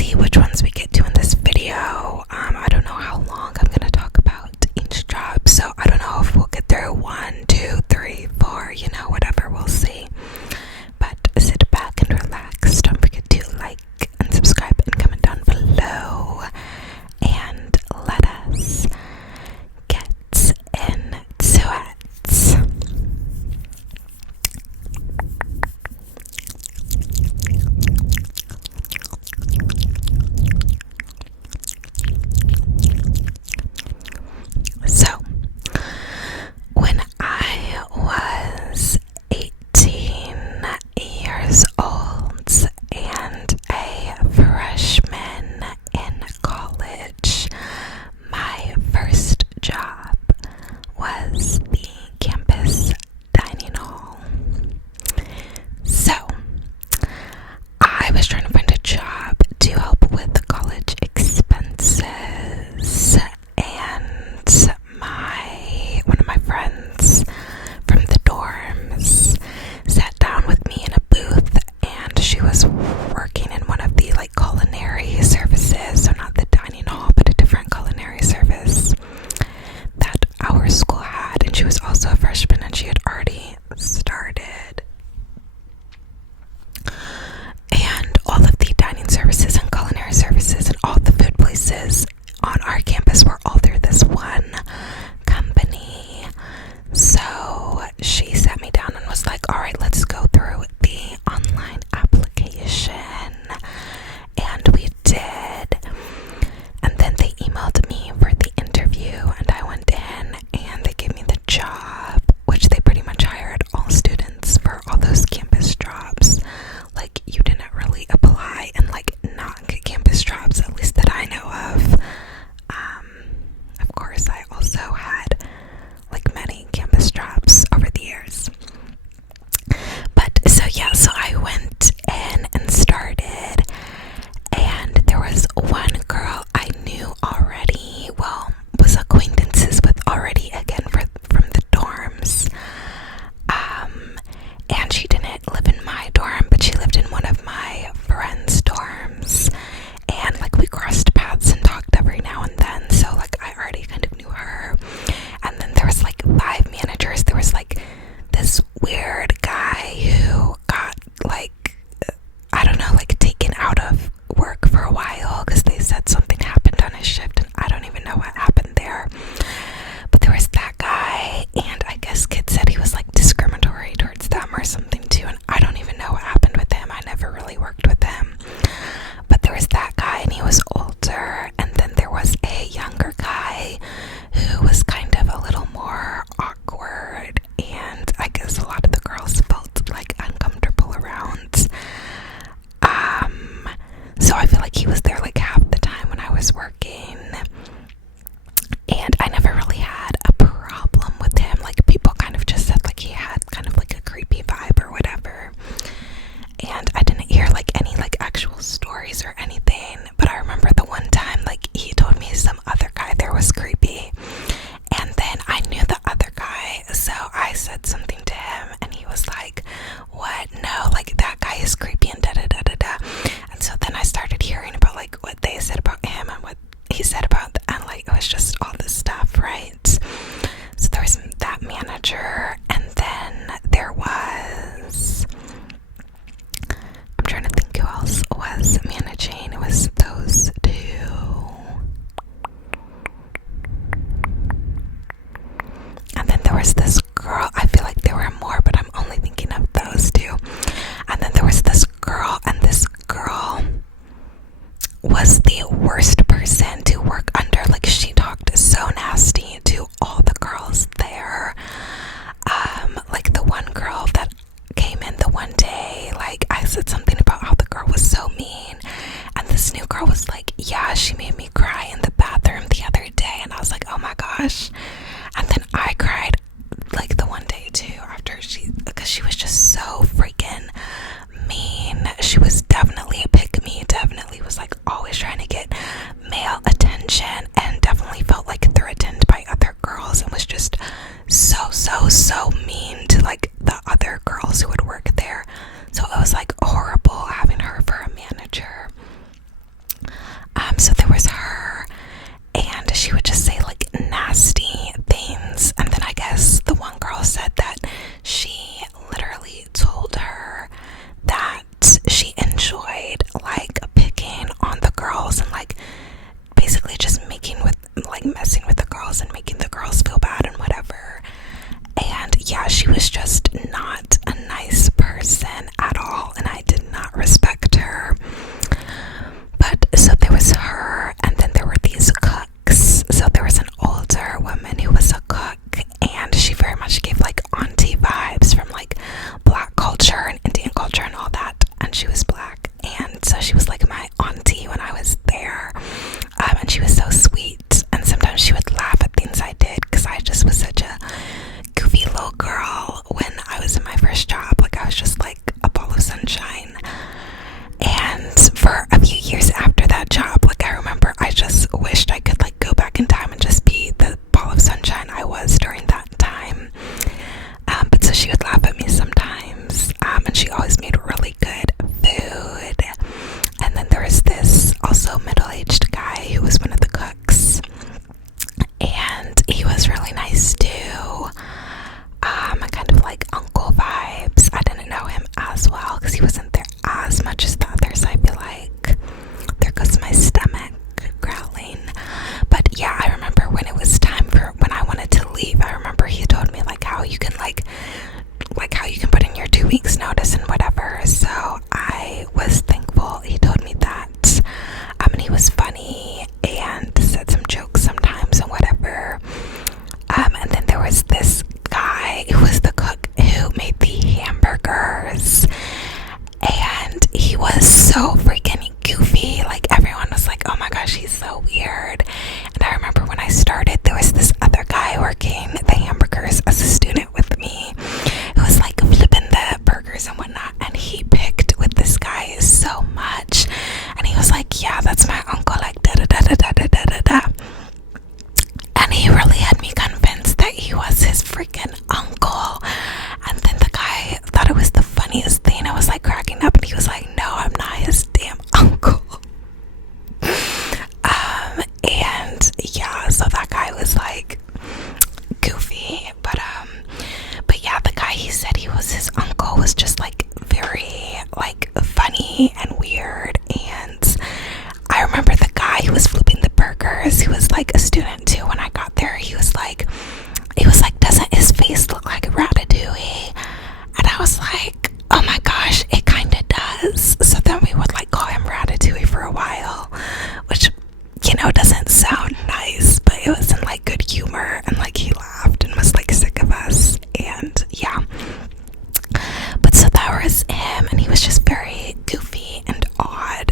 see which ones we get to in this video. I don't know how long I'm gonna talk about each job, so I don't know if we'll get through 1, 2, 3, 4, whatever, we'll see. But sit back and relax. Don't forget to like and subscribe and comment down below. And let us get into it. So, when I was 18 years old and a freshman in college, my first job was the campus dining hall. So, I was trying to find a job to help with college expenses, and one of my friends from the dorms sat down with me in a booth, and she was working in one of the culinary services, so not the dining hall, but a different culinary service that our school had, and she was also a freshman, and she had already started. And all of the dining services and culinary services and all the food places on our campus were all through this one company. So she sat me down and was like, all right, let's go through the online application. And we did. And then they emailed me for the interview, and I went in and they gave me the job, which they pretty much hired all students for all those campus jobs. You didn't really apply and not get campus jobs, at least that I know of. Of course, I also had many campus jobs over the years. But so I went in and started, and there was one girl I knew already, was acquaintances with already, again from the dorms. And she didn't live in my dorm, but she lived in one of my friends' dorms, and we crossed paths and talked every now and then, so I already kind of knew her. And then there was 5 managers. There was this weird guy who got I don't know, taken out of work for a while because they said something happened on his shift, and I don't even know what happened there. But there was that guy, and I guess kids said he was discriminatory towards them or something too, and I don't even know what happened with him. I never really worked with him. But there was that guy, and he was older, and then there was a younger guy who was kind of a little more awkward, and I guess a lot of the girls felt uncomfortable around. So I feel he was there half the time when I was working, and I never really had a problem with him. People kind of just said he had kind of a creepy vibe or whatever, and I didn't hear any actual stories or anything. But I remember the one time he told me some other guy there was creepy, and then I knew the other guy, so I said something to him, and he was like, what? No, that guy is creepy and da da da da da. And so then I started hearing about what they said about him and what he said about and it was just all this stuff, right? So there was that manager, and then there was, I'm trying to think who else was managing. It was those two. And then there was this girl. I feel there were more, but I'm only thinking of those two. And then there was this girl, and this girl was the worst person to work under. She talked so nasty to all the girls there. The one girl that came in the one day, I said something about how the girl was so mean, and this new girl was yeah, she made me cry in the bathroom the other day, and I was oh my gosh. And then I cried the one day too, because she was just so freaking mean. She was definitely a pick me, definitely was always trying to get burgers. And he was so freaking goofy. Like, everyone was like, oh my gosh, he's so weird. And I remember when I started, there was this other guy working the hamburgers as a student with me who was like flipping the burgers and whatnot, and he picked with this guy so much, and he was like, yeah, that's my uncle, like da da da da da da da da. And he really had me convinced that he was his freaking uncle. And then the guy thought it was the funniest thing. I was like cracking up, and he was like, no, I'm not his damn uncle. And yeah, so that guy was like goofy, but yeah, the guy he said he was his uncle was just like very like funny and weird. And I remember the guy who was flipping the burgers, he was like a student too. When I got there, he was like, doesn't his face look like Ratatouille? And I was like, oh my gosh, it kind of does. So then we would like call him Ratatouille for a while, which, you know, doesn't sound nice, but it was in like good humor, and like he laughed and was like sick of us. And yeah, but so that was him, and he was just very goofy and odd,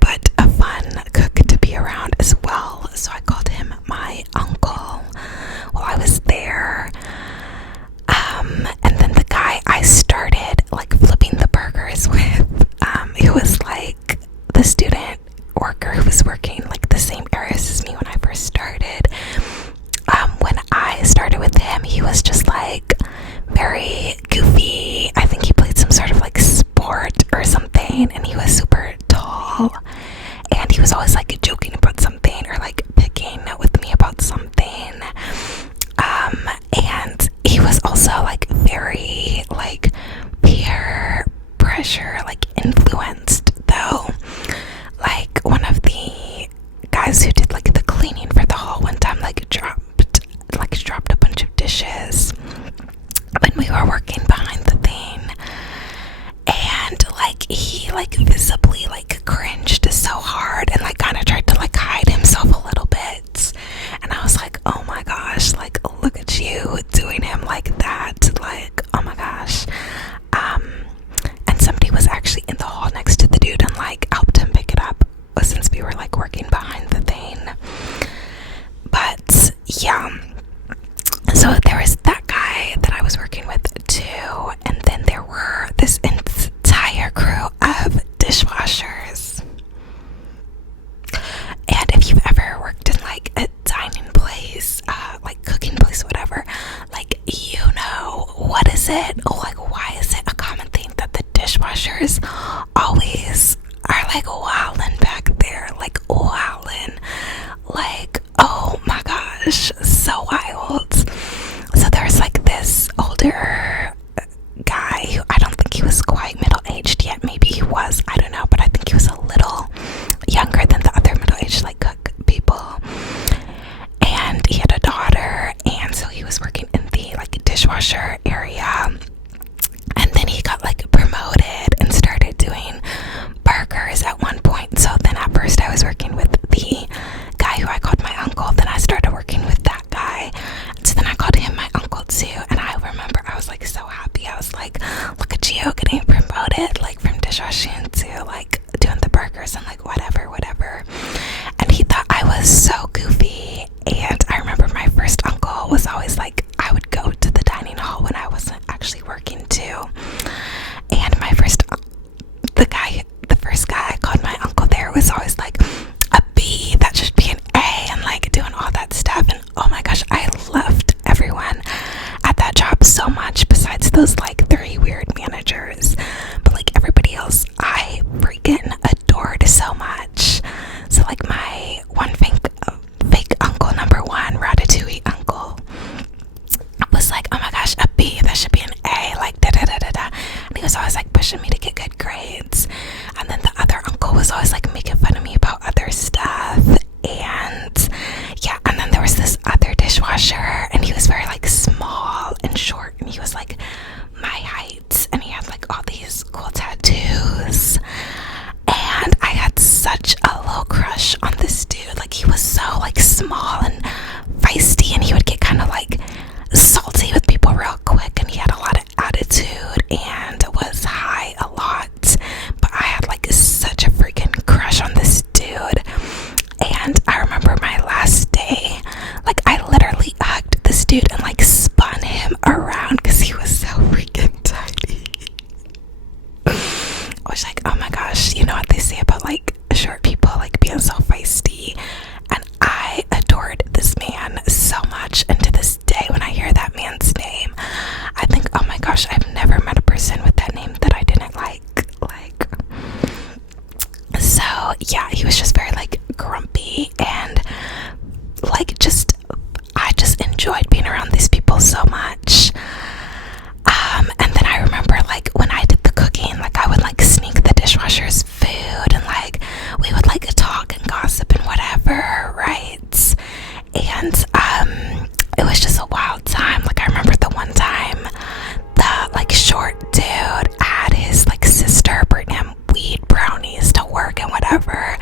but a fun cook to be around as well. So I called him my uncle while I was there. And then the guy I started like flipping the burgers with, he was like the student worker who was working like the same areas as me when I first started. When I started with him, he was just like very goofy. I think he played some sort of like sport or something, and he was super tall, and he was always like joking about something or like picking with me about something. And he was also like very like peer pressure like influenced though. Like one of the guys who did like the cleaning for the hall one time like dropped a bunch of dishes when we were working behind the thing, and like he like visibly like cringed so hard and like kind of tried to like hide himself a little bit. And I was like, oh my gosh, like look at you doing him like that, like oh my gosh. And somebody was actually in the hall next to the dude and like helped him pick it up since we were like working behind the thing. But yeah, so there was that guy that I was working with too, and then there were this entire crew of dishwashers. And if you've ever worked in like a dining place, like cooking place, whatever, like you know, what is it, like why is it a common thing that the dishwashers always are like wilding back there, like wilding, like oh my gosh, so wild. So there's like this older guy who I don't think he was quite middle-aged yet, maybe he was, I don't know, but I think he was a little younger than the other middle-aged like cook people, and he had a daughter, and so he was working in the like dishwasher area, and then he got like promoted and started doing burgers at one point. So then at first I was working with the guy who I called my uncle, then I started working with that guy, and so then I called him my uncle too. And I remember I was like so happy. I was like, look at you getting promoted like from dishwashing to like doing the burgers and like whatever. And he thought I was so goofy. And I remember my first uncle was always like, I would go to the dining hall when I wasn't actually working too, and the first guy I called my uncle there was always like, a B, that should be an A, and like doing all that stuff. And oh my gosh, I loved everyone at that job so much, besides those like 3 weird managers, but like everybody else I freaking adored so much. So like my one fake uncle, number 1 Ratatouille uncle, was like, oh my gosh, a B, that should be an A, like da da da da da. And he was always like pushing me to get good grades. And then the other uncle was always like making fun of me about other stuff. And yeah, and then there was this other dishwasher, and he was very like small and short, and he was like my height, and he had like all these cool tattoos. And I had such a low crush on this dude. Like he was so like small and feisty, and he would get kind of like salty with people real quick, and he had a lot of attitude and was like, oh my gosh, you know what they say about like short people like being so feisty. And I adored this man so much, and to this day when I hear that man's name, I think, oh my gosh, I've never met a person with that name that I didn't like. So yeah, he was just very like grumpy, and like I just enjoyed being around these people so much. And then I remember like when I did the cooking, like I would like sneak the dishwasher's food, and like we would like talk and gossip and whatever, right? And it was just a wild time. Like I remember the one time the like short dude had his like sister bring him weed brownies to work and whatever,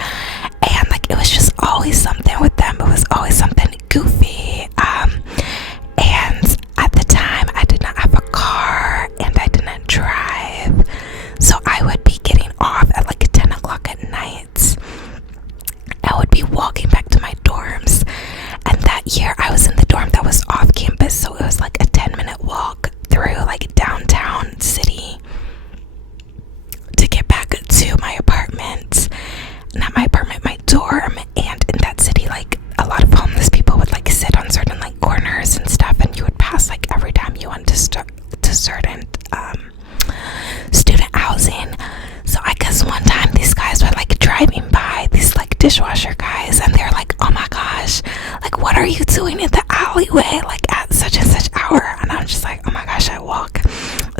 and like it was just always something with them. It was always something goofy. And at the time I did not have a car and I didn't drive, so I would be getting off at like 10 o'clock at night. I would be walking back to my dorms, and that year I was in the dorm that was off campus, so it was like a 10-minute walk through like downtown city to get back to my apartment. Not my apartment, my dorm. And in that city, like a lot of homeless people would like sit on certain like corners and stuff, and you would pass like every time you went to certain student housing. So I guess one time these guys were like driving by, these like dishwasher guys, and they're like, oh my gosh, like what are you doing in the alleyway like at such and such hour? And I'm just like, oh my gosh, I walk.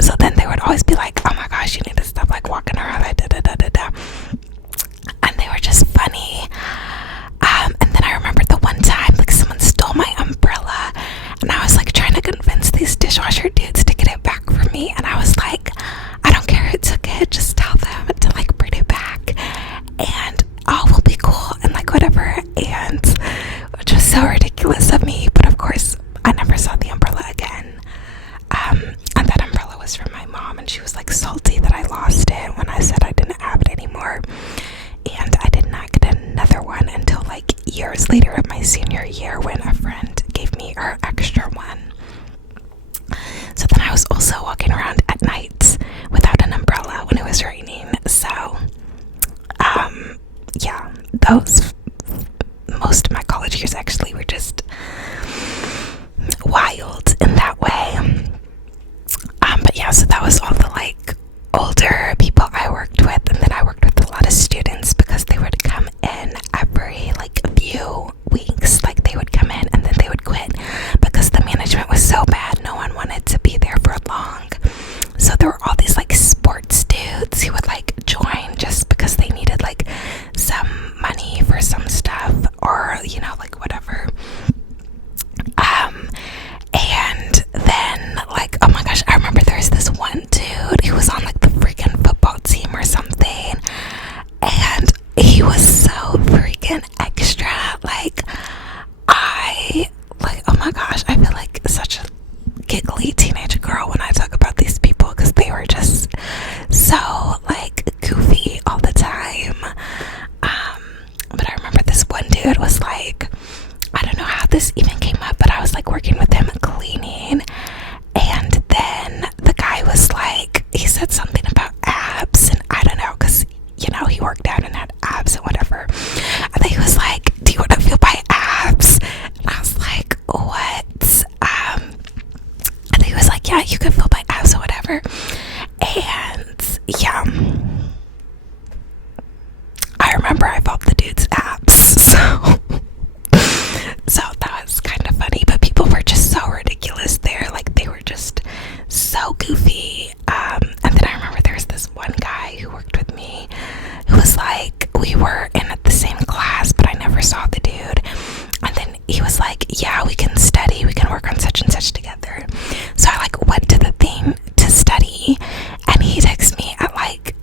So then they would always be like, oh my gosh, you need to stop like walking around like da da da da da. And they were just funny. And then I remember the one time like someone stole my umbrella, and I was like trying to convince these dishwasher dudes to get it back for me, and I was like, I don't care who took it, just tell them to like bring it back and all will be cool and like whatever. And which was so ridiculous of me, but of course I never saw the umbrella again. And that umbrella was from my mom, and she was like salty that I lost it when I said I didn't have it anymore. And I did not get another one until like years later of my senior year, when a friend gave me her extra one. So then I was also walking around at night without an umbrella when it was raining. So yeah, most of my college years actually were just wild in that way. But yeah, so that was all the like older people I worked with, and then I worked with a lot of students because they would come in every like few weeks. Like they would come in and then they would quit because the management was so bad, no one wanted to be there for long. So there were all these like sports dudes who would like join just because they needed like some money for some stuff, or you know, like whatever. And then like, oh my gosh, I remember there's this one dude who was on like the freaking football team or something, and he was so freaking extra. Like oh my gosh, I feel like such a giggly teenage girl when I talk about these people, because they were just so like goofy all the time. But I remember this one dude was like, I don't know how this even came up, but I was like working with him cleaning, and then the guy was like, he said something about abs, and I don't know, because you know, he worked out and had abs and whatever, and then he was like, do you want to feel my abs? And I was like, what? And he was like, yeah, you can feel my abs or whatever. And yeah, I remember I felt the dude's abs, so that was kind of funny. But people were just so ridiculous there, like they were just so goofy. And then I remember there was this one guy who worked with me who was like, we were in the same class, but I never saw the dude. And then he was like, yeah, we can study, we can work on such and such together. So I like went to the thing to study, and he texts me at like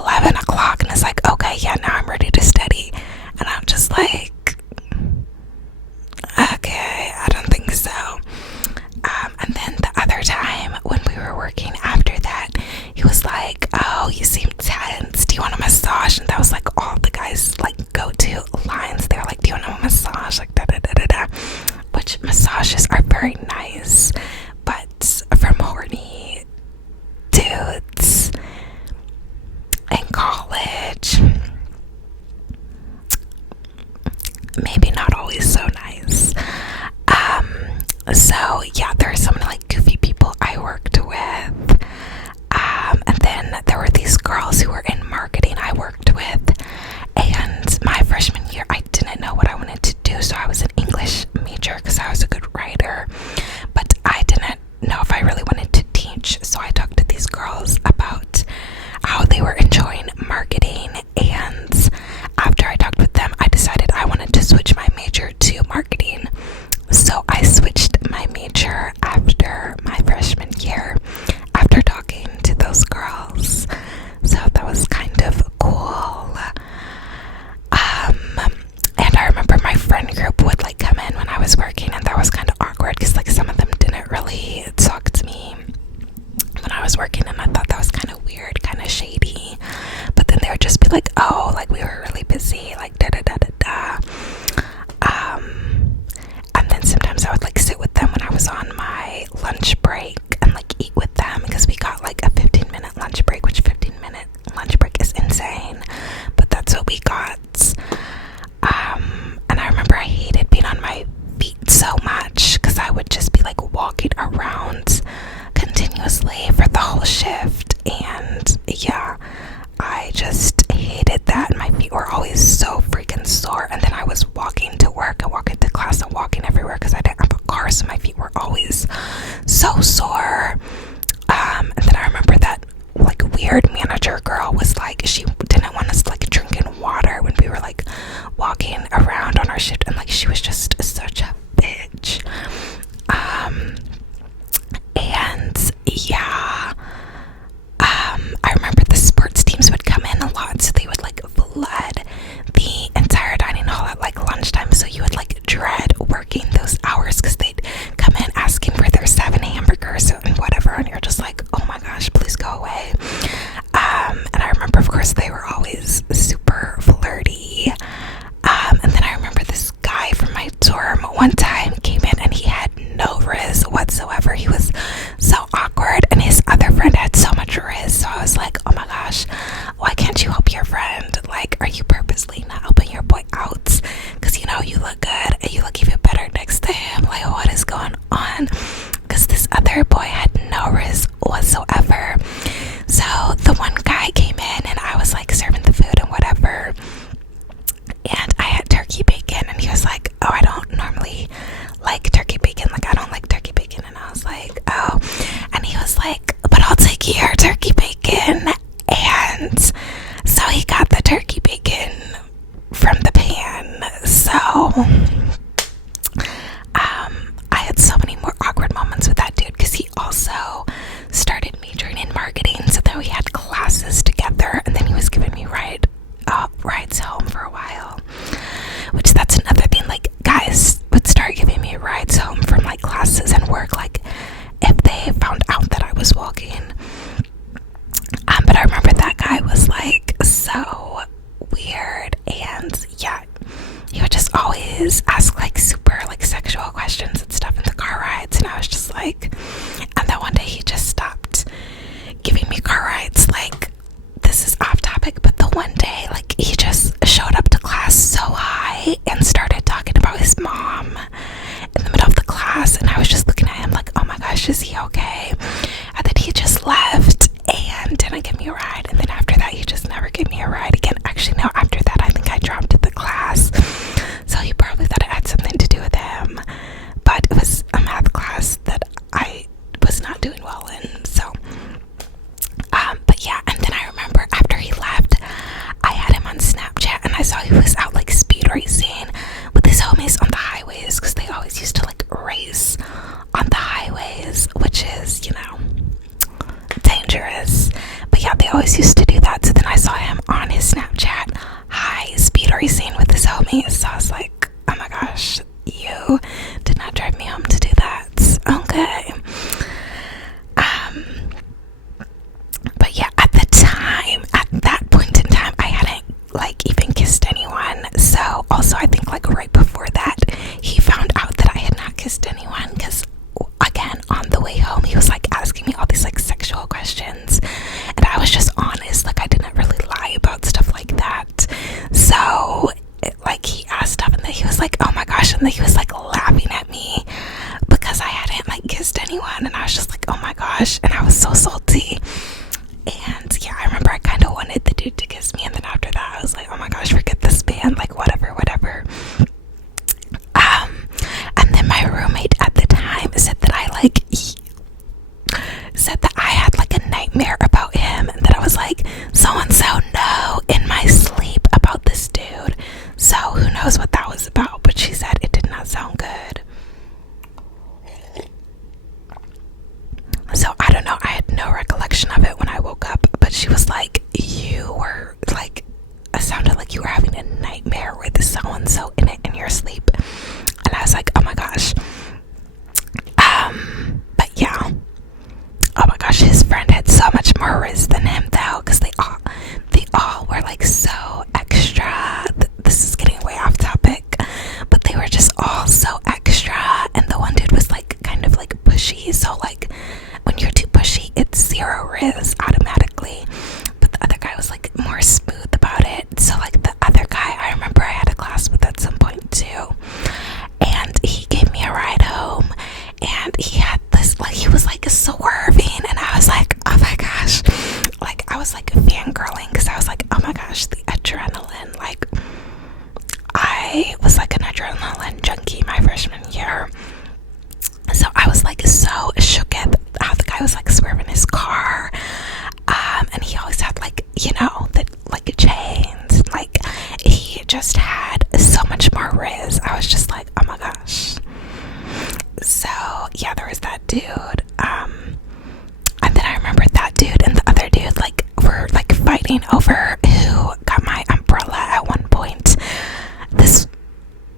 11 o'clock and is like, okay, yeah, now I'm ready to study. And I'm just like, okay, I don't think so. And then the other time when we were working after that, he was like, oh, you seem tense, do you want a massage? And that was like all the guys like go-to lines. They were like, do you want a massage? Like da da da da da. Which massages are very nice, but from horny dudes in maybe not always so nice. So yeah, there are so many like goofy people I worked with. And then there were these girls who were in marketing I worked with. And my freshman year, I didn't know what I wanted to do, so I was an English major because I was a good writer. But I didn't know if I really wanted to teach, so I talked to these girls about how they were enjoying marketing. And after I talked with them, I decided I wanted to switch my major to marketing. So I switched my major after my freshman year, after talking to those girls. So that was kind of cool. And I remember my friend group would like come in when I was working, and that was kind of awkward because like some of them didn't really talk to me when I was working, and I thought that was kind of weird, kind of shady. But then they would just be like, oh, like we were really busy, like da da da da da. And then sometimes I would like sit with them when I was on my lunch break and like eat with them, because we got like a 15-minute lunch break, which 15-minute lunch break is insane, but that's what we got. And I remember I hated being on my feet so much because I would just be like walking around continuously for the whole shift, and yeah, I just hated that. My feet were always so freaking sore, and then I was walking to work and walking to class and walking everywhere because I didn't have a car, so my feet were always so sore. And then I remember that like weird manager girl was like, she didn't want us like drinking water when we were like walking around on our shift, and like she was just such a bitch. And yeah, I remember the sports teams would come in a lot, so they would like flood the entire dining hall at like lunchtime, so you would like dread working those hours because they'd come in asking for their 7 hamburgers and whatever, and you're just like, oh my gosh, please go away. And I remember, of course, they were always super flirty. And then I remember this guy from my dorm one time came in and he had no riz whatsoever. He was so awkward, and his other friend had so much riz, so I was like, oh my gosh, why can't you help your friend? Like, are you purposely not helping your boy out? Because you know you look good and you look even better next to him. Like, what is going on? Because this other boy had no riz whatsoever. So the one guy came in and I was like serving the food and whatever, and I had turkey bacon, and he was like, oh, I don't normally like turkey bacon, like I don't like turkey bacon. And I was like, oh, and he was like, but I'll take your turkey bacon. And so he got the turkey bacon from the pan. So I had so many more awkward moments with that dude because he also started majoring in marketing, so then we had classes together, and then he was giving me rides home for a while, which that's another thing, like guys would start giving me rides home from like classes and work, like if they found out that I was walking. But I remember that guy was like so weird, and yeah, he would just always ask like super like sexual questions and stuff in the car rides, and I was just like, and then one day he just stopped giving me car rides. Like, this is off topic, but the one day like he just showed up to class so high and started talking about his mom in the middle of the class, and I was just looking at him like, oh my gosh, is he okay? And then he just left and didn't give me a ride, and then after that he just never gave me a ride again. Actually, no, after that I think I dropped the class, so he probably thought it had something to do with him, but it was a math class that I was not doing well in. So but yeah, and then I remember after he left, I had him on Snapchat, and I saw he was out like speed racing with his homies on the highways, because they always used to like race on the highways, which is, you know, dangerous. But yeah, they always used to do that. So then I saw him on his Snapchat high speed racing with his homies, so I was like, oh my gosh, you did not drive me home to do that. Okay. But yeah, at that point in time, I hadn't like even kissed anyone. So also I think like right before that, he found out that I had not kissed anyone, because again, on the way home, he was like asking me all these like sexual questions, and I was just honest, like I didn't really lie about stuff like that. So like he asked stuff, and wanted the dude to kiss me, and then after that I was like, oh my gosh, forget this man, like whatever. And then my roommate at the time said that I had like a nightmare about him, and that I was like, so-and-so no, in my sleep about this dude. So who knows what that was about, but she said it did not sound good. So I don't know, I had no recollection of it when I woke up, but she was like, you were like, it sounded like you were having a nightmare with so-and-so in it in your sleep. And I was like, oh my gosh. But yeah, oh my gosh, his friend had so much more riz than him though, because they all were like so extra. This is getting way off topic, but they were just all so extra, and the one dude was like kind of like pushy, so like when you're too pushy it's zero riz automatically, but the other guy was like more smooth about it. So like the other guy, I remember I had a class with at some point too, and he gave me a ride home, and he had this, like, he was like swerving, and I was like, oh my gosh, like I was like fangirling, because I was like, oh my gosh, the adrenaline. Like I was like an adrenaline junkie my freshman year, so I was like so shook at how the guy was like swerving his car, and he always had like, you know, the like chains, like he just had so much more riz. I was just like, oh my gosh. So yeah, there was that dude, and then I remember that dude and the other dude like were like fighting over who got my umbrella at one point. This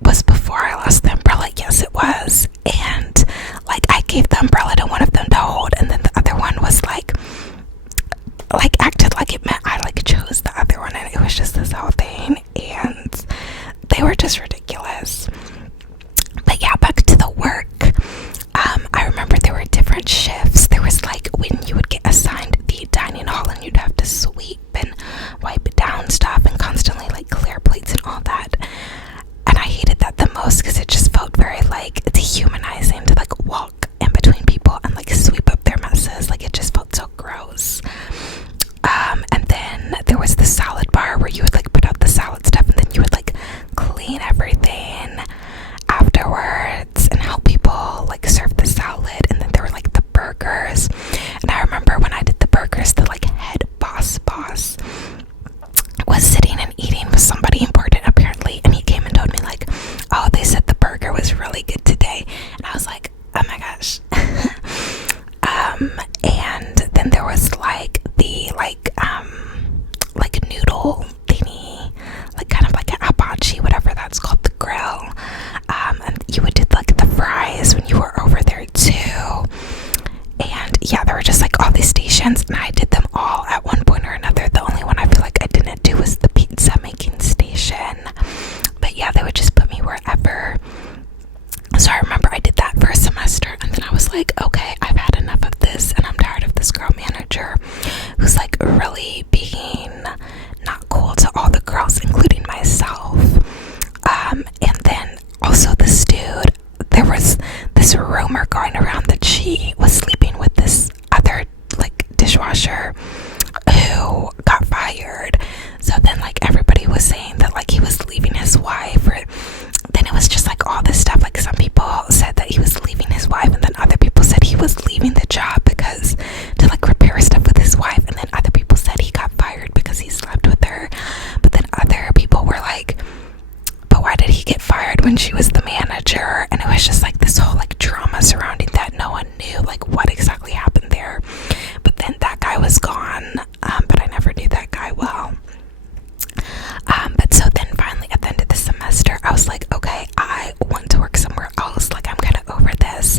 was before I lost the umbrella. Yes, it was. And like I gave the umbrella to one of them to hold, and then the other one was like acted like it meant I like chose the other one, and it was just this whole thing, and they were just ridiculous. But yeah, back to the work. I remember there were different shifts. There was like when you would get assigned the dining hall, and you'd have to sweep and wipe down stuff and constantly like clear plates and all that. And I hated that the most, because it just felt very like dehumanizing to like walk in between people and like sweep up their messes. Like it just felt so gross. And then there was the salad bar where you would like put out the salad stuff, and then you would like clean everything afterwards and help people like serve the salad. And then there were like the burgers, and I remember when I did the burgers, the like head boss was sitting and eating with somebody important apparently, and he came and told me like, oh, they said the burger was really good today, and I was like, oh my gosh. And then there was like the like noodle thingy, like kind of like an hibachi, whatever that's called, the grill, and you would do like the fries when you were over there too. And yeah, there were just like all these stations, and I did them all at one point or another. The only one I feel like I didn't do was the pizza making station, but yeah, they would just put me wherever. So I remember I did that for a semester, and then I was like, okay, I've had enough of this, and I'm tired of this girl manager who's like really being not cool to all the girls, including myself. And then also this dude, there was this rumor going around that she was sleeping with this other like dishwasher who got fired. So then like everybody was saying that like he was leaving his wife, or then it was just like all this stuff. Like some people said that he was leaving his wife, and then other people said he was leaving the job because to like repair stuff with his wife, and then other people said he got fired because he slept with her. But then other people were like, but why did he get fired when she was the manager? And it was just like this whole like drama surrounding that. No one knew like what exactly happened there. But then that guy was gone, but I never knew that guy well. But so then finally at the end of the semester, I was like, okay, I want to work somewhere else. Like I'm kind of over this.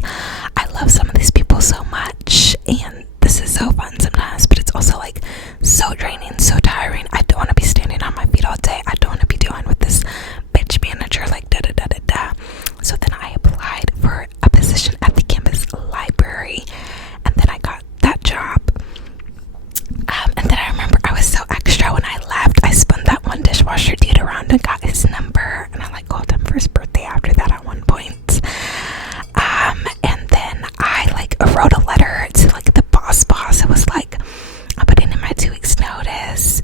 I love some of these people so much, and this is so fun sometimes, but it's also like so draining, so tiring. I don't want to be standing on my feet all day. I don't want to be dealing with this bitch manager like da da da da da. So then I applied for a position at the campus library, and then I got that job. And then I remember I was so extra when I left. I spun that one dishwasher dude around and got his number, and I like called him for his birthday after that at one point. And then I like wrote a letter to like the boss. It was like, I put in my 2 weeks notice,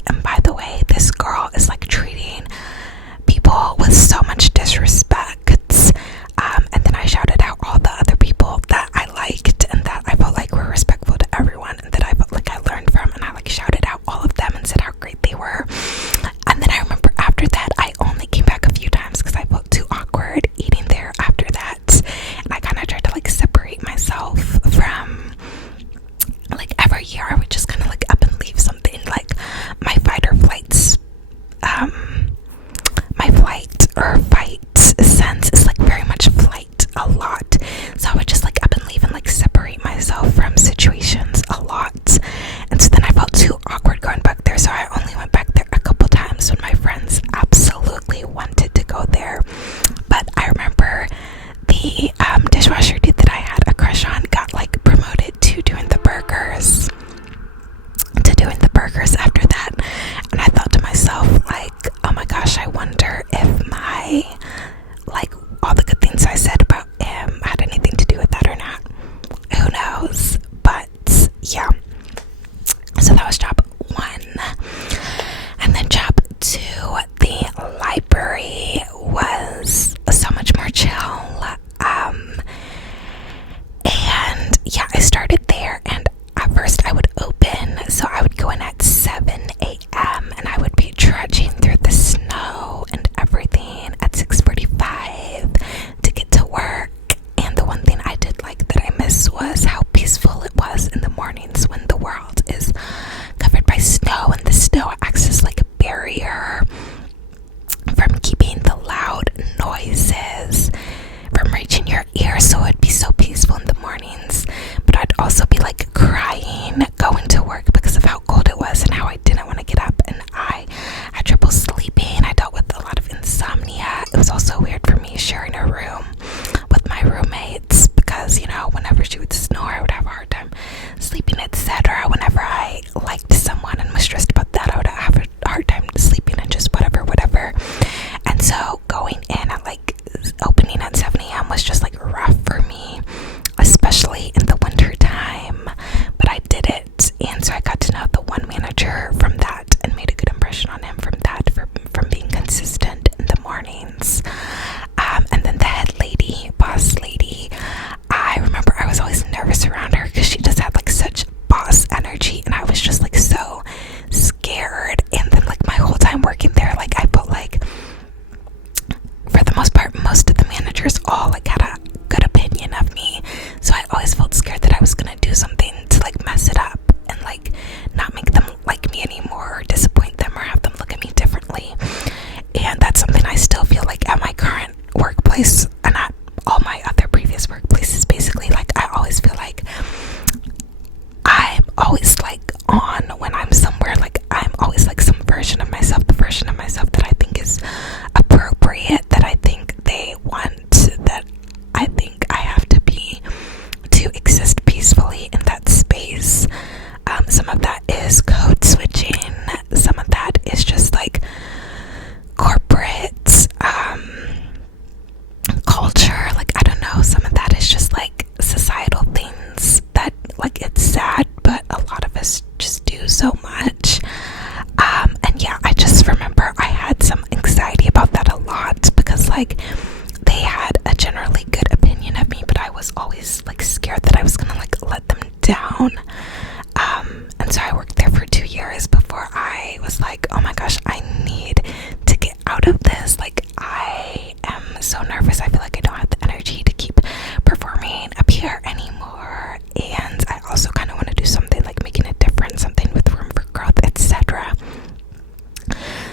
like, oh my gosh, I need to get out of this. Like, I am so nervous. I feel like I don't have the energy to keep performing up here anymore. And I also kind of want to do something like making a difference, something with room for growth, etc.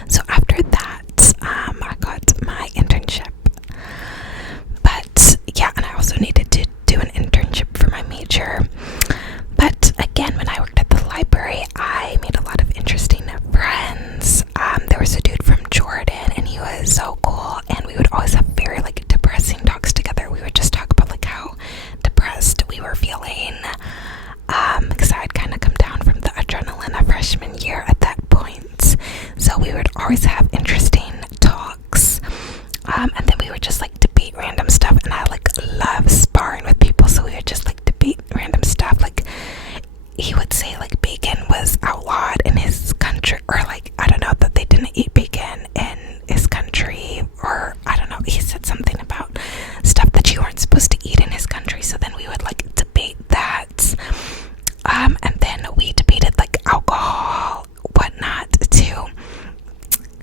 So after that, I got my internship. But yeah, and I also needed to do an internship for my major. But again, when I worked at the library, I made a lot of interesting friends. There was a dude from Jordan, and he was so cool, and we would always have very like depressing talks together. We would just talk about like how depressed we were feeling, because I had kind of come down from the adrenaline of freshman year at that point. So we would always have interesting talks, and then we would just like debate random stuff, and I like love sparring with people, so we would just like debate random stuff. Like, he would say like bacon was outlawed in his country, or like, I don't know, that they didn't eat bacon in his country, or I don't know, he said something about stuff that you weren't supposed to eat in his country. So then we would like debate that, and then we debated like alcohol, whatnot too.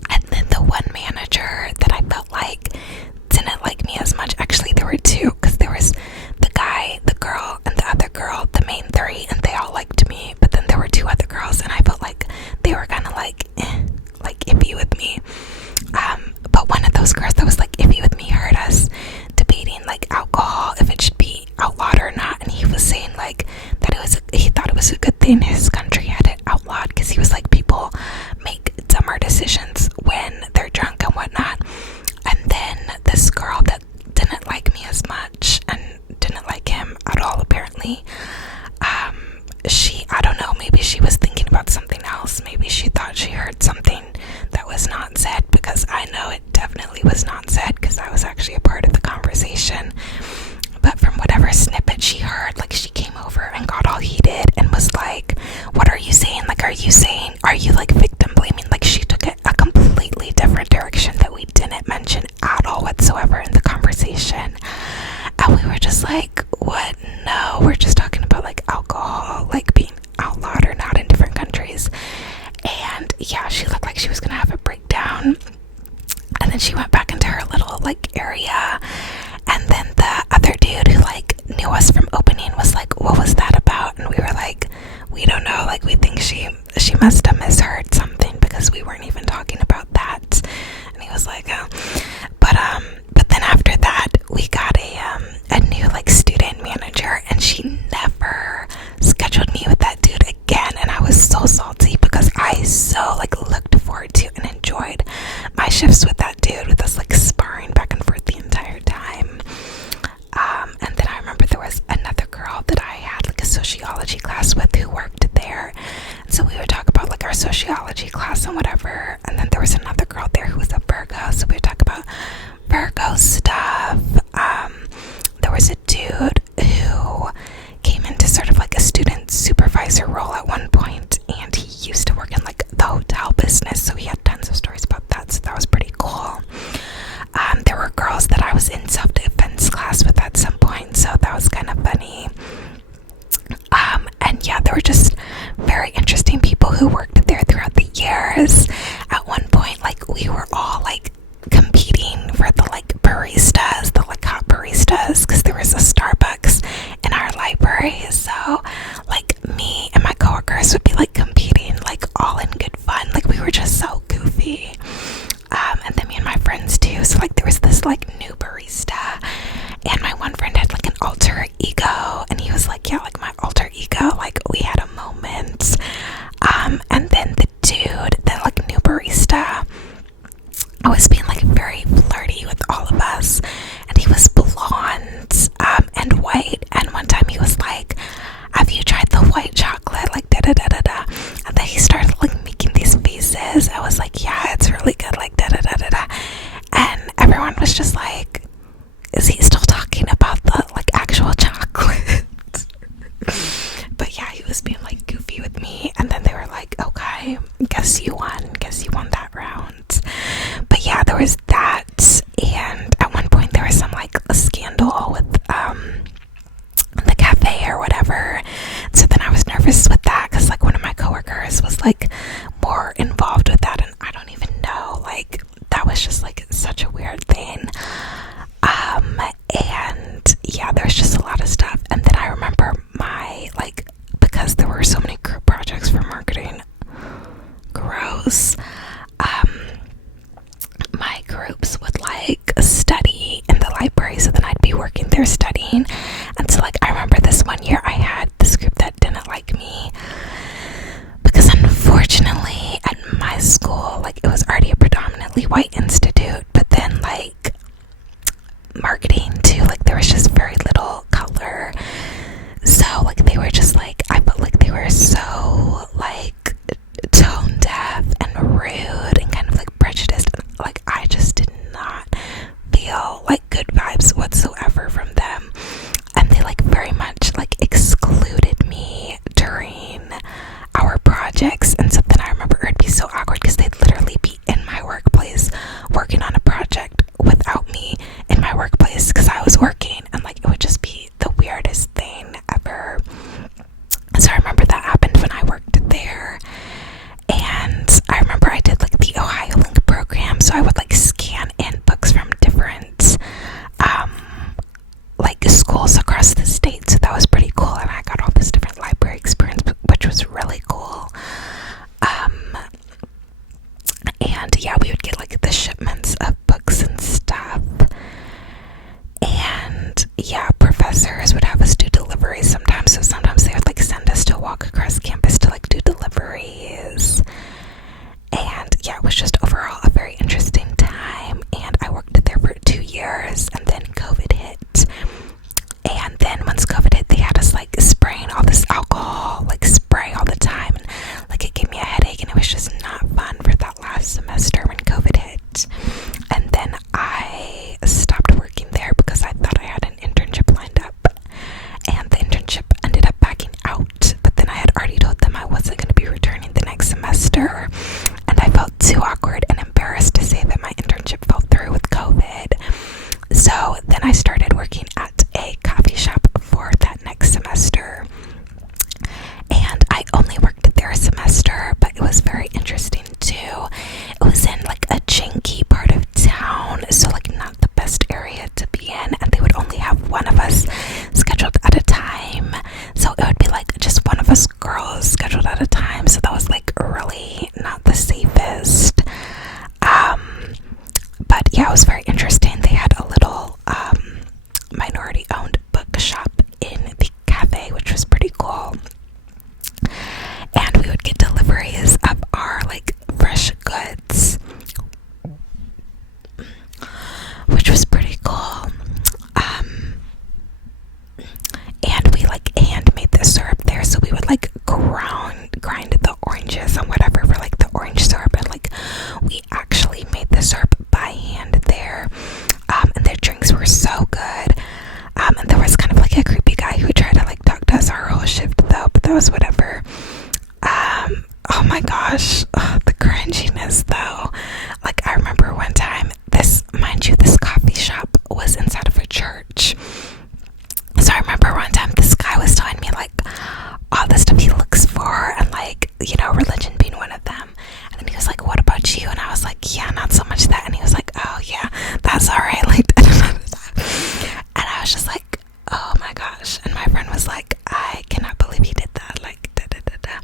And then the one manager that I felt like didn't like me as much, actually there were two, because there was the guy, the girl, and the other girl, the main three, and they all liked me. But then there were two other girls, and I felt like they were kind of like iffy with me. But one of those girls that was like iffy with me heard us debating like alcohol, if it should be outlawed or not, and he was saying like that he thought it was a good thing his country had it outlawed, because he was like, people make dumber decisions when they're drunk and whatnot. And then this girl that didn't like me as much and didn't like him at all, apparently, I don't know, maybe she was thinking about something else. Maybe she thought she heard something that was not said, because I know it definitely was not said, because I was actually a part of the conversation. But from whatever snippet she heard, like, she came over and got all heated and was like, what are you saying? Like, are you like victim blaming? Like, she took it a completely different direction that we didn't mention at all whatsoever in the conversation. And we were just like, what? No, we're just talking about like alcohol, like being outlawed or not in different countries. And yeah, she looked like she was gonna have a breakdown. And then she went back into her little like area. And then the other dude who like knew us from opening was like, what was that about? And we were like, we don't know, like, we think she must have misheard something, because we weren't even talking about that. And he was like, oh. But then after that, we got a new like student manager, and she never scheduled me with that dude again. And I was so salty, because I so like looked forward to and enjoyed my shifts with that dude, with us like sparring back and forth the entire time. And then I remember there was another girl that I had like a sociology class with who worked there, and so we would talk about like our sociology class and whatever. And then there was another girl there who was a Virgo, so we would talk about Virgo stuff. There was a dude who came into sort of like a student supervisor role at one point, and he used to work in like the hotel business, so he had tons of stories about that, so that was pretty cool. There were girls that I was in self-defense class with at some point, so that was kind of funny. And yeah, there were just very interesting people who worked there throughout the years. At one point, like, we were all like competing for the like baristas, the like hot baristas, because there was a Starbucks in our library. So like me and my coworkers would be like competing, like all in good fun. Like, we were just so goofy. And then me and my friends too. So like there was this like new barista, and my one friend had like an alter ego, and he was like, yeah, like my alter ego, like we had a moment. And then the dude, the like new barista, was being like very flirty with all of us, and he was blonde and white. And one time he was like, have you tried the white chocolate, like da da da da da? And then he started like making these faces. I was like, yeah, it's really good, like da da da da da. And everyone was just like, is he still talking about the like actual chocolate? But yeah, he was being like goofy with me. And then they were like, okay, guess you won that round. But yeah, there was that. And at one point there was some like a scandal with the cafe or whatever. So then I was nervous with that, because like one of my coworkers was like more involved with that house, my groups would like study in the library, so then I'd be working there studying. And so like I remember this one year I had this group that didn't like me because unfortunately at my school, like it was already a predominantly white institute, but then like marketing too, like there was just very little color. So like they were just like, I felt like they were so like tone deaf and rude and kind of like prejudiced. Like I just did not feel like good vibes whatsoever from them, and they like very much like excluded me during our projects. And so then I remember it would be so awkward because they'd literally be in my workplace working on a project without me in my workplace because I was working, and like it would just be the weirdest thing ever. So I remember that happened when I worked there. And I remember I did like the Ohio Link program, so I would like scan in books from different like schools across the state, so that was pretty cool, and I got all this different library experience, which was really cool. And yeah, we would get like the shipments of books and stuff, and yeah, professors would have us do deliveries sometimes, so sometimes they would like send us to walk across campus to like do deliveries. And yeah, it was just overall a very interesting time, and I worked there for 2 years, and then COVID hit. And then once COVID hit, they had us like spraying all this alcohol, like spray all the time, and like it gave me a headache, and it was just not fun for that last semester when COVID hit. And then I stopped working there because I thought I had an internship lined up, and the internship ended up backing out. But then I had already told them I wasn't going to be returning the next semester, and I felt too awkward and embarrassed to say that my internship fell through with COVID. So then I started working at a coffee shop for that next semester, and I only worked there a semester, but it was very interesting too. It was in like a janky part of town, so like not the best area to be in, and they would only have one of us scheduled at a time, so it would be like just one of us girls scheduled at a time, so that was like really not the safest. But yeah, it was very interesting. They had a little minority owned bookshop in the cafe, which was pretty cool, and we would get deliveries of our like fresh goods, which was pretty cool. And we like hand made the syrup there, so we would like grind the oranges and whatever for like the orange syrup, and like we actually made the syrup by hand there. And their drinks were so good. And there was kind of like a creepy guy who tried to like talk to us our whole shift though, but that was whatever. Oh my gosh, the cringiness though. Like I remember one time, mind you, this coffee shop was inside of a church. So I remember one time this guy was telling me like all the stuff he looks for, and like, you know, religion being one of them. And then he was like, what about you? And I was like, yeah, not so much that. And he was like, oh yeah, that's alright. Like, and I was just like, oh my gosh. And my friend was like, I cannot believe he did that. Like, da da da da.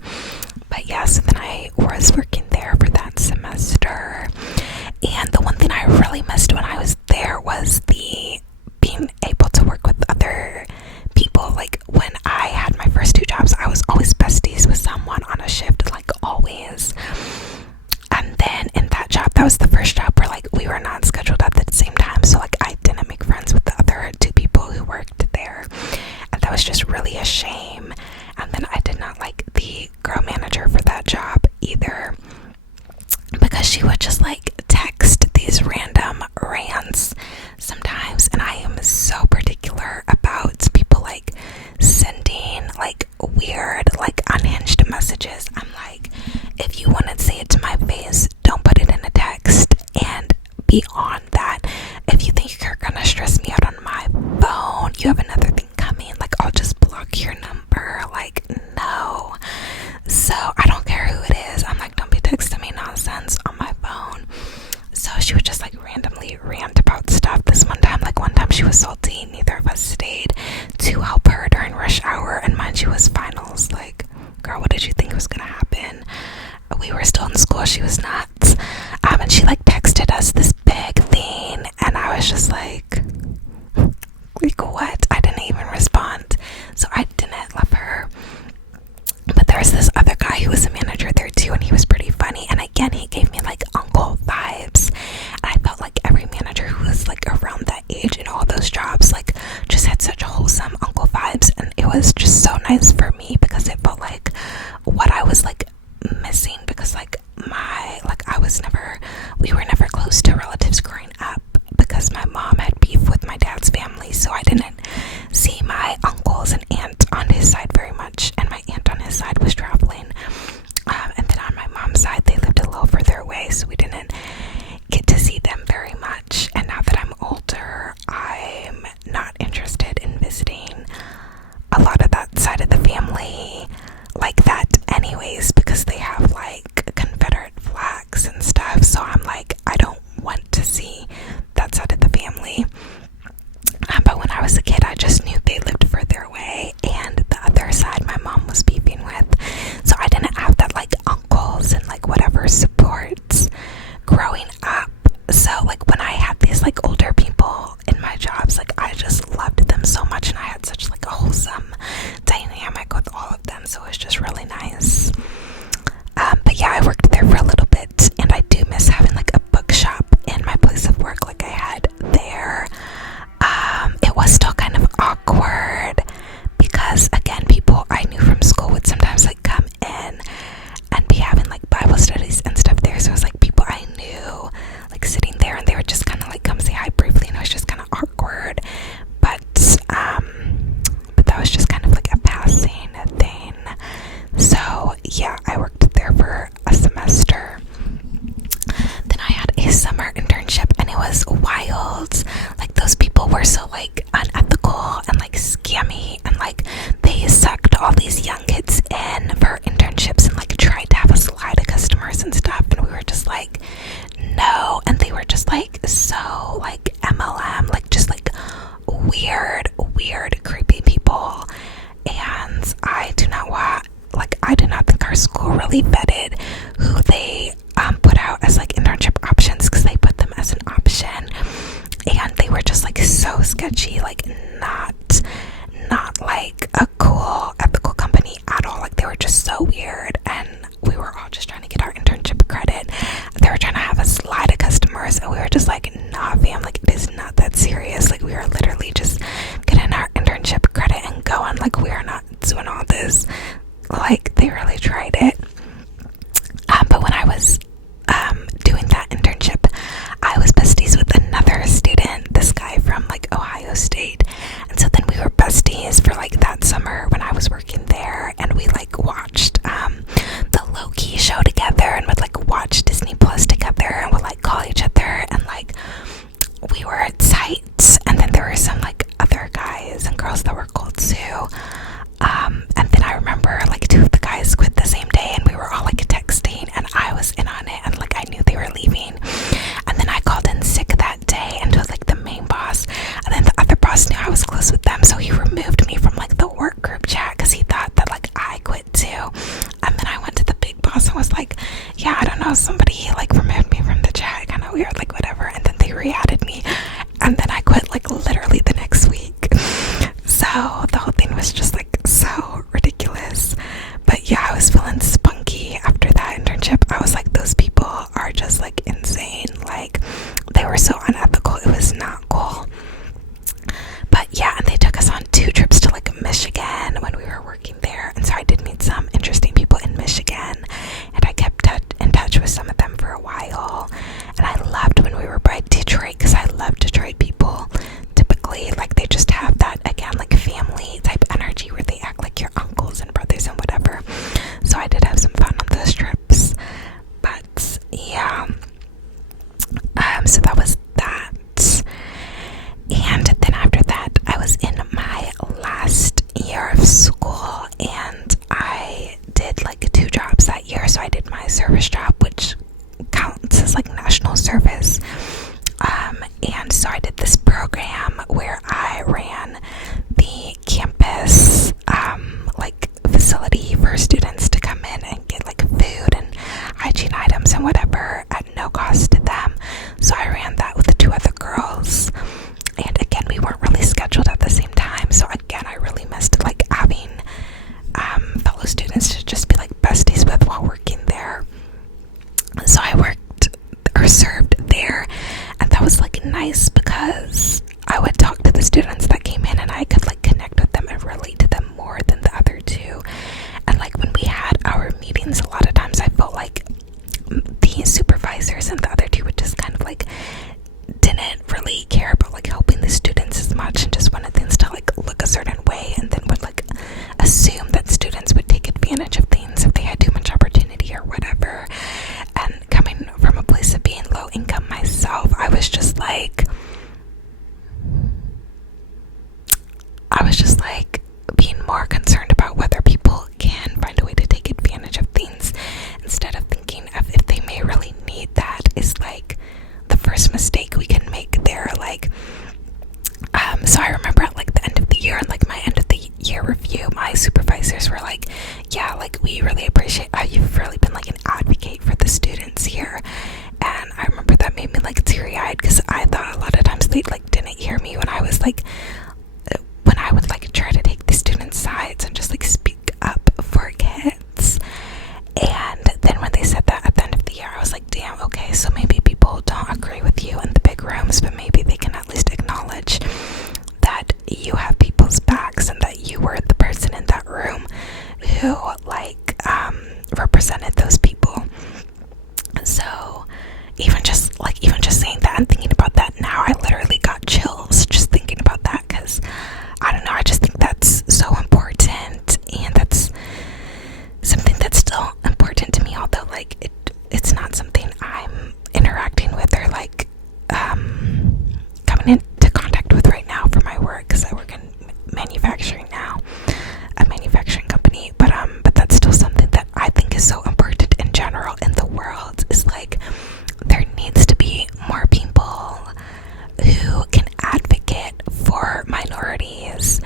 But yeah, so then I was working there for that semester. And the one thing I really missed when I was there was the being able to work with other people. Like when I had my first 2 jobs, I was always besties with someone on a shift, like always. And then in that job, that was the first job where like we were not scheduled at the same time, so like I didn't make friends with the other 2 people who worked there, and that was just really a shame. And then I did not like the girl manager for that job either, because she would just like text these random rants sometimes, and I am so particular about people like sending like weird, like unhinged messages. I'm like, if you want to say it to my face, don't put it in a text. And beyond that, if you think you're gonna stress me out on my phone, you have another thing coming. Like, I'll just block your number. Like, no. So I don't care who it is. I'm like, don't be texting me nonsense on my phone. school. She was nuts. And she like texted us this big thing, and I was just like what? I didn't even respond. So I didn't love her. But there was this other guy who was a manager there too, and he was pretty funny. And again, he gave me like uncle vibes. And I felt like every manager who was like around that age in all those jobs like just had such wholesome uncle vibes. And it was just so nice for me because it felt like what I was like missing, because like we were never close to relatives growing up because my mom had beef with my dad's family, so I didn't see my uncles and aunt on his side very much, and my aunt on his side was traveling, and then on my mom's side they lived a little further away, so we didn't get to see them very much. And now that I'm older, I'm not interested in visiting a lot of that side of the family like that anyways, because they have like Confederate flags and stuff, so I'm like, I don't want to see that side of the family. But when I was a kid, I just knew they lived further away, and the other side my mom was beefing with, so I didn't have that like uncles and like whatever supports growing up. So like when I had these like older people in my jobs, like I just loved them so much, and I had such like a wholesome dynamic with all of them, so it was just really nice. But yeah, I worked there for a little bit, and I do miss having like a bookshop in my place of work like I had there. It was still kind of awkward because again, people I knew from school would sometimes like come in and be having like Bible studies and stuff there, so it was like people I knew like sitting there, and they would just kind of like come say hi briefly, and it was just kind of awkward. But that was just kind of like a passing thing. So yeah, I worked there for a semester. Then I had a summer internship, and it was wild. Like those people were so like unethical and like scammy, and like they sucked all these young kids in for internships and like tried to have us lie to customers and stuff, and we were just like no. And they were just like so like MLM, like just like weird creepy people. And I do not think our school really vetted who they put out as like internship options, because they put them as an option, and they were just like so sketchy, like not like a cool ethical company at all. Like they were just so weird, and we were all just trying to get our internship credit. They were trying to have us lie to customers, and we were just like, nah fam, like it is not that serious. Like we are literally just getting our internship credit and going. Like we are not doing all this. Like they really tried it. But when I was doing that internship, I was besties with another student, this guy from like Ohio State, and so then we were besties for like that summer when I was working there, and we like watched the Loki show together, and would like watch Disney Plus together, and would like call each other, and like we were tight. And then there were some like other guys and girls that were cool too. And then I remember like two of the guys quit the same day, and we were all like texting, and I was in on it, and like I knew they were leaving. And then I called in sick that day and told like the main boss, and then the other boss knew I was close with them, so he removed me from like the work group chat because he thought that like I quit too. And then I went to the big boss and was like, yeah, I don't know, somebody like removed me from the chat, kind of weird, like whatever. And then they re-added me, and then I quit like literally the next week. So the whole thing was just like so ridiculous. But yeah, I was feeling spunky after that internship. I was like, those people are just like insane. Like they were so unethical. It was not cool. But yeah, and they took us on 2 trips to like Michigan when we were working there, and so I did meet some interesting people in Michigan, and I kept in touch with some of them for a while. And I loved when we were by Detroit, because I love Detroit people. Typically, like they just have that, again, like family type energy where they act like your uncles and brothers and whatever. So I did have some fun on those trips. But yeah, so that was that. And then after that, I was in my last year of school, and I did like 2 jobs that year. So I did my service job, which counts as like national service. And so I did this program where I ran the campus like facility for students to come in and get like food and hygiene items and whatever at no cost to them. So I ran that with the 2 other girls. And again, we weren't really scheduled at the same time. So again, I really missed like having fellow students to just be like besties with while working there. So I worked or served there, and that was like nice because I would talk to the students that came in and I could like connect with them and relate to them more than the other 2. And like when we had our meetings, a lot of times I felt like the supervisors and the other 2 would just kind of like didn't really care about like helping the students as much and just wanted things to like look a certain way, and then would like assume that students would take advantage of things if they had too much opportunity or whatever. And coming from a place of being low income myself, I was just like being more concerned about whether people can find a way to take advantage of things instead of thinking of if they may really need that is like the first mistake we can make there. Like so I remember at like the end of the year and like my end of the year review, my supervisors were like, yeah, like we really appreciate how you've really been like an advocate for the students here. And I remember that made me like teary-eyed because I thought a lot of times they like didn't hear me when I was like when I would like try to take the students' sides and just like speak up for kids. And then when they said that at the end of the year, I was like, damn, okay, so maybe people don't agree with you in the big rooms, but maybe they can at least acknowledge that you have people's backs and that you were the person in that room who like represented those people. So even just saying that and thinking about that now, I literally got chills just thinking about that, because I don't know, I just think that's so important, and that's something that's still important to me, although like it's not something I'm interacting with or like coming into contact with right now for my work, because I work in manufacturing now, a manufacturing company, but that's still something that I think is so important in general in the world, is like there needs to be more people who can advocate for minorities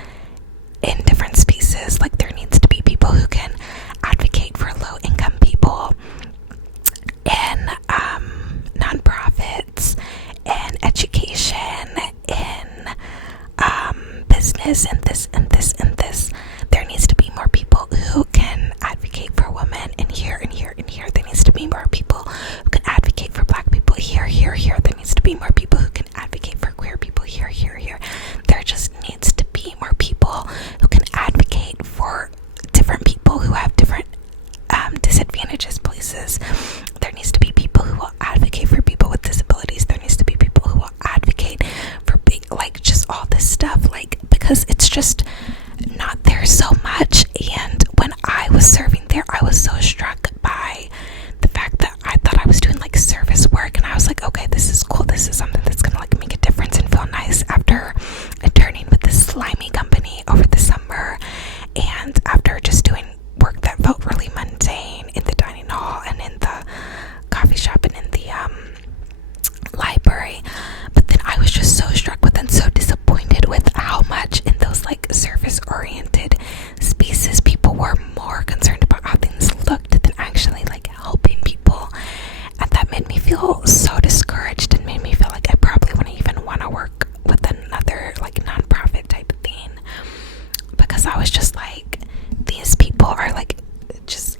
in different spaces. Like there needs to be people who can advocate for low income people in nonprofits, in education, in business, and this and this and this. There needs to be more people who can advocate for women in here and here and here. There needs to be more people who can advocate for black people here, here, here. There needs to be more people who can advocate for queer people here, here, here. There just needs to be more people who can advocate for different people who have different disadvantages places. There needs to be people who will advocate for people with disabilities. There needs to be people who will advocate for big, like just all this stuff, like because it's just not there so much. And when I was serving there, I was so struck by the fact that I thought I was doing like service work, and I was like, okay, this is cool, this is something that's gonna like make a difference and feel nice after interning with this slimy company over the summer, and after just doing work that felt really mundane in the dining hall and in the coffee shop and in the library. But then I was just so struck with and so disappointed with how much in those like service oriented spaces people were more concerned about how things looked than actually like helping people. And that made me feel so discouraged and made me feel like I probably wouldn't even want to work with another like nonprofit type of thing, because I was just like, these people are like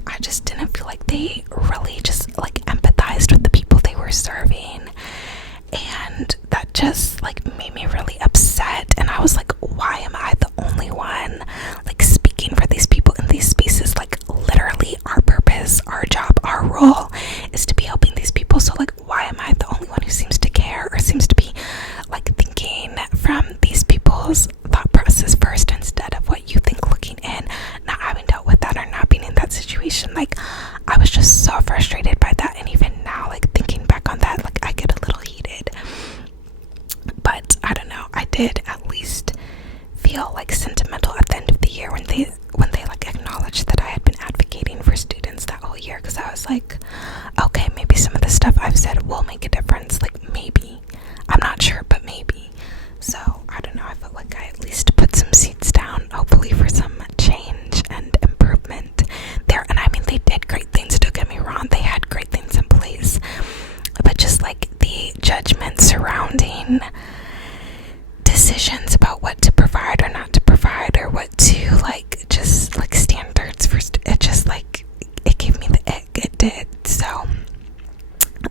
I just didn't feel like they really just like empathized with the people they were serving, and that just like made me really upset. And I was like, why am I the only one like speaking for these people in these spaces? Like literally our purpose, our job, our role is to be helping these people. So like, why am I the only one who seems to care or seems to be like thinking from these people's thought process first instead of what you think looking in, not having dealt with that or not being in that situation? Like I was just so frustrated by that, and even now like thinking back on that, like I get a little heated. But I don't know, I did at least feel like sentimental at the end of the year when they like acknowledged that I had been advocating for students that whole year, because I was like, okay, maybe some of the stuff I've said will make a difference. Like maybe, I'm not sure, but maybe. So I don't know, I felt like I at least put some seeds down, hopefully for some change and improvement there. And I mean, they did great things, don't get me wrong, they had great things in place,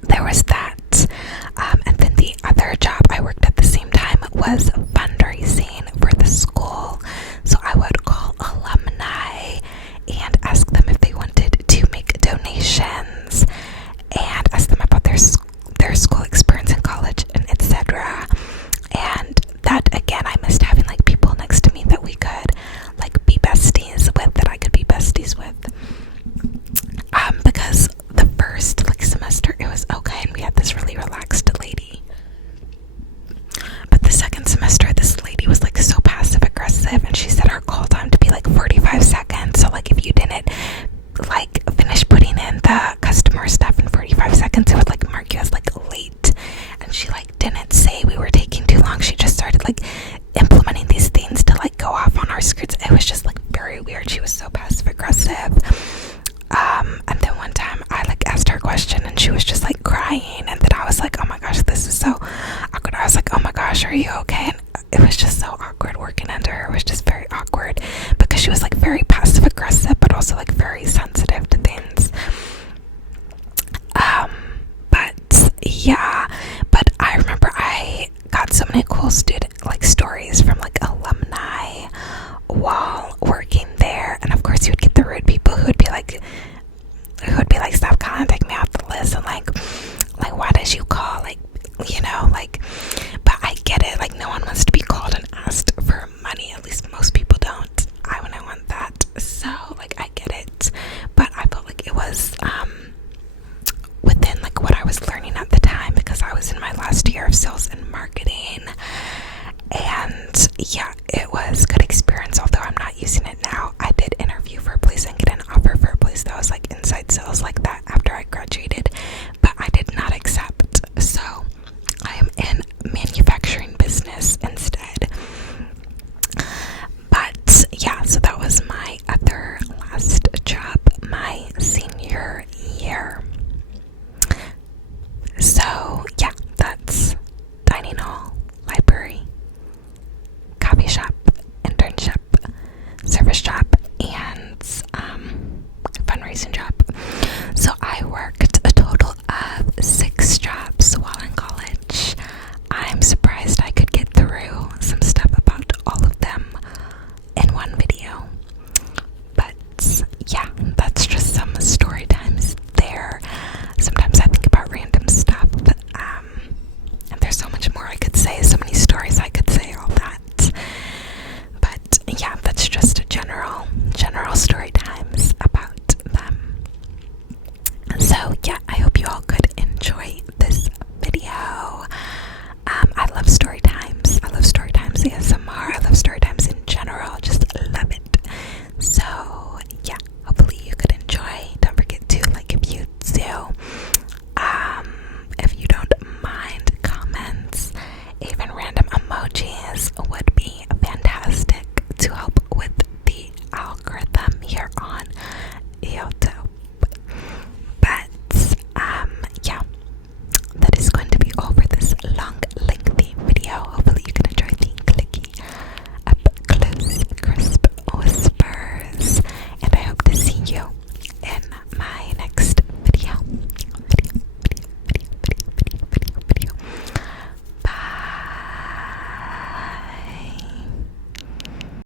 there was that. And then the other job I worked at the same time was fundraising for the school. So I would call alumni and ask them if they wanted to make donations and ask them about their school experience in college and etc. And that, again, I missed having like people next to me that we could like be besties with, that I could be besties with. Because the first like semester it was okay and we had this really relaxed lady, but the second semester this lady was like so passive aggressive, and she said our call time to be like 45 seconds. So like if you didn't like finish putting in the customer stuff in 45 seconds, it would like mark you as like late. And she like didn't say we were taking too long. She just started like implementing these things to like go off on our screens. It was just like very weird. She was so passive aggressive. And then one time I like asked her a question and she was just like crying, and then I was like, oh my gosh, this is so awkward. I was like, oh my gosh, are you okay? And it was just so awkward working under her. It was just very awkward because she was like very passive aggressive but also like very sensitive to things. But yeah, but I remember I got so many cool student like stories from like alumni while working there. And of course you would get the rude people who would be like stop calling, take me off the list, and like why did you call, like, you know, like, but I get it, like no one wants to be called and asked for money, at least most people don't. I wouldn't want that, so like I get it, but I felt like it was within like what I was learning at the time, because I was in my last year of sales and marketing,